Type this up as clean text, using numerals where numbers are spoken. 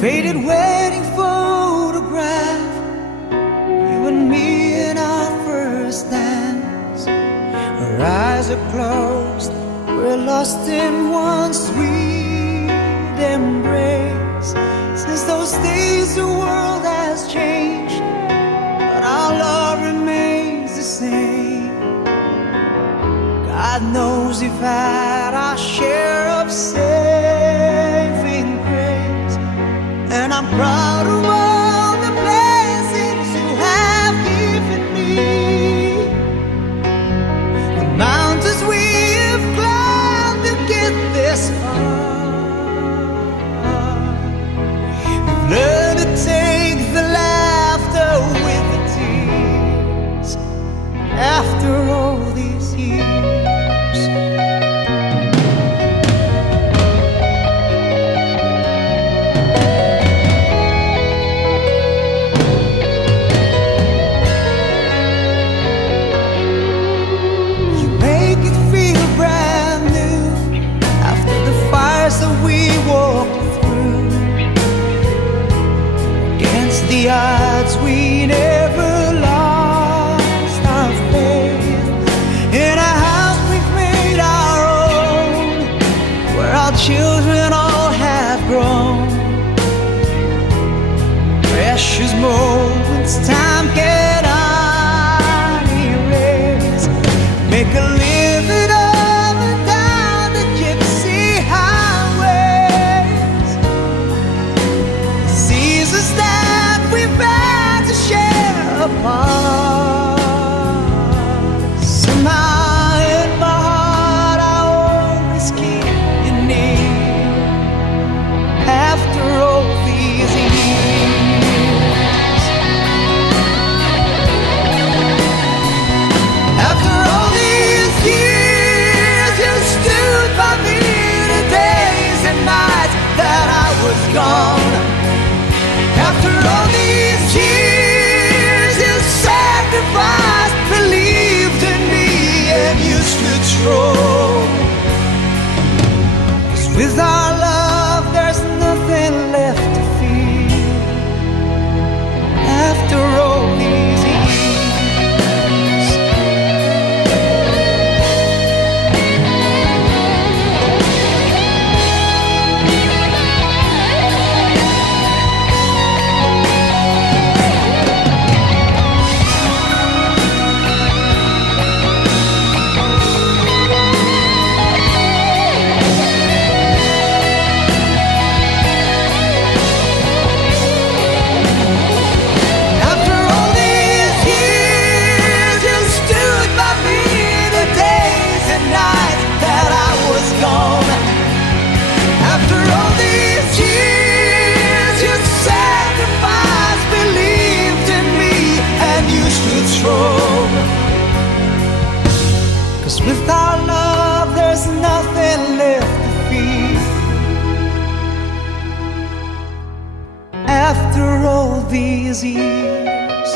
faded wedding photograph, you and me in our first dance. Our eyes are closed, we're lost in one sweet embrace. Since those days the world has changed, but our love remains the same. God knows we've had our share of saving grace, and I'm proud of all the blessings you have given me. The mountains we've climbed to get this far. We've learned to take the laughter with the tears after all these years. That we walked through, against the odds we never lost our faith. In a house we've made our own, where our children all have grown. Precious moments time cannot erase. Make a living of it down the gypsy highways. Seasons that we've had to share apart. Somehow in my heart I always keep you near. After all these years, after all these years, you stood by me the days and nights that I was gone. After all these years, you sacrificed, believed in me, and you stood strong. 'Cause with our love, there's nothing left to fear. After all these years. With our love, there's nothing left to fear. After all these years.